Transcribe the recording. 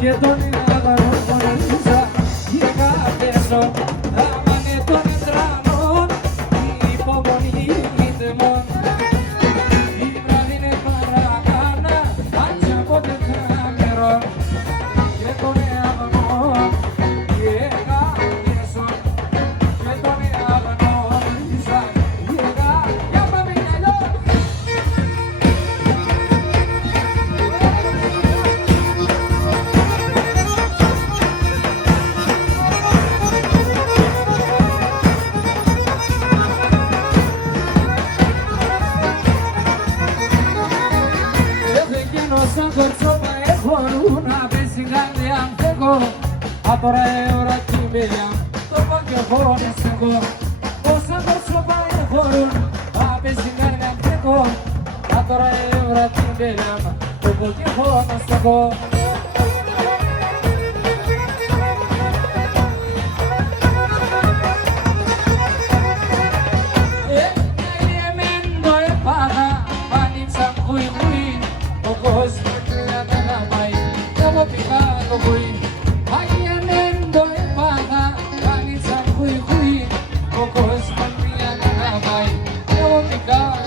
και τον αγωνίζα και κατέσω αμάνε των τρανών η υπομονή δαιμόν η βράδυ είναι παρακάνα άτσα από την κάμερο και τον αγωνό και κατέσω και τον αγωνίζα και για πάμε γυαλιό. Σαν κορτσόπα έχωρούν να πέσει κάτι αντέκο Απορά ώρα κυμέλια το πάκιο χώνες εγώ Όσα κορτσόπα έχωρούν να πέσει κάτι αντέκο Απορά ώρα κυμέλια το πάκιο χώνες εγώ God.